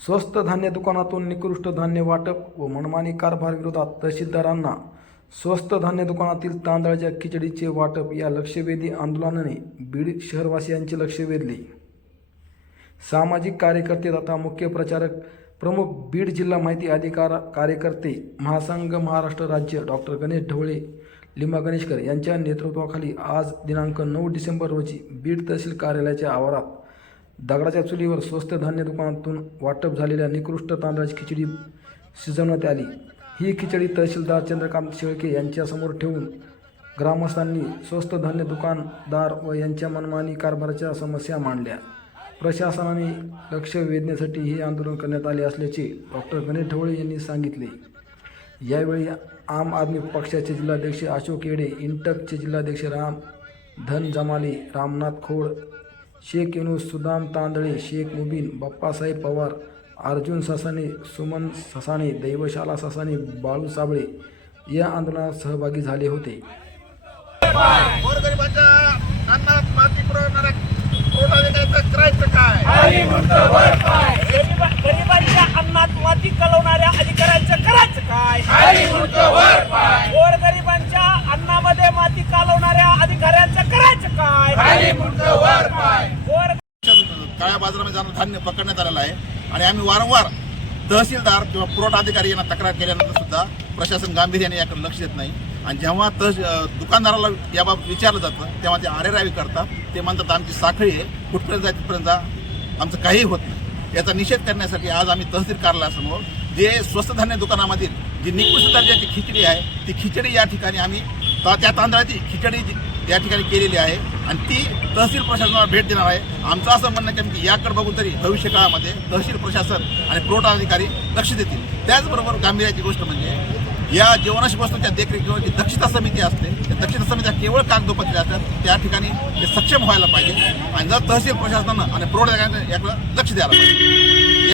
स्वस्त धान्य दुकानातून निकृष्ट धान्य वाटप व मनमानी कारभारविरोधात तहसीलदारांना स्वस्त धान्य दुकानातील तांदळाच्या खिचडीचे वाटप या लक्षवेधी आंदोलनाने बीड शहरवासियांचे लक्ष वेधले. सामाजिक कार्यकर्ते तथा मुख्य प्रचारक प्रमुख बीड जिल्हा माहिती अधिकार कार्यकर्ते महासंघ महाराष्ट्र राज्य डॉक्टर गणेश ढवळे लिंबा गणेशकर यांच्या नेतृत्वाखाली आज दिनांक नऊ डिसेंबर रोजी बीड तहसील कार्यालयाच्या आवारात दगडाच्या चुलीवर स्वस्त धान्य दुकानातून वाटप झालेल्या निकृष्ट तांदळाची खिचडी शिजवण्यात आली. ही खिचडी तहसीलदार चंद्रकांत शेळके यांच्यासमोर ठेवून ग्रामस्थांनी स्वस्त धान्य दुकानदार व यांच्या मनमानी कारभाराच्या समस्या मांडल्या. प्रशासनाने लक्ष वेधण्यासाठी हे आंदोलन करण्यात आले असल्याचे डॉक्टर गणेश ढवळे यांनी सांगितले. यावेळी आम आदमी पक्षाचे जिल्हाध्यक्ष अशोक येडे इंटकचे जिल्हाध्यक्ष राम धन जमाले रामनाथ खोड शेख युनुस सुदाम तांदळे शेख मुबीन बाप्पासाहेब पवार अर्जुन ससाने सुमन ससाने दैवशाला ससाने बाळू साबळे या आंदोलनात सहभागी झाले होते. गरिबांच्या अन्नात माती कलवणाऱ्या अधिकाऱ्यांचं करायचं काय? गोरगरिबांच्या अन्नामध्ये माती कालवणाऱ्या अधिकाऱ्यांचं करायचं काय गोर काळ्या बाजारामध्ये जाणं धान्य पकडण्यात आलेलं आहे. आणि आम्ही वारंवार तहसीलदार किंवा पुरवठा अधिकारी यांना तक्रार केल्यानंतर सुद्धा प्रशासन गांभीर्याने याकडे लक्ष देत नाही. आणि जेव्हा तहस दुकानदाराला याबाबत विचारलं जातं तेव्हा ते आरेरावी करतात. ते म्हणतात आमची साखळी आहे. कुठपर्यंत जाय तिथपर्यंत जा. आमचं काहीही होत नाही. याचा निषेध करण्यासाठी आज आम्ही तहसील कार्यालयासमोर जे स्वस्त धान्य दुकानामधील जी निकृष्ट दर्जाची खिचडी आहे ती खिचडी या ठिकाणी आम्ही तर त्या तांदळाची खिचडी जी- या ठिकाणी केलेली आहे. आणि ती तहसील प्रशासनाला भेट देणार आहे. आमचं असं म्हणणं आहे की याकडे बघून तरी भविष्य काळामध्ये तहसील प्रशासन आणि पुरवठा अधिकारी लक्ष देतील. त्याचबरोबर गांभीर्याची गोष्ट म्हणजे या जीवनाशी वस्तूंच्या देखरेखीवर जी दक्षता समिती असते. त्या दक्षता समित्या केवळ कागदोपत्री असतात. त्या ठिकाणी ते सक्षम व्हायला पाहिजे. आणि जर तहसील प्रशासनानं आणि पुरवठा याकडं लक्ष द्यायला पाहिजे.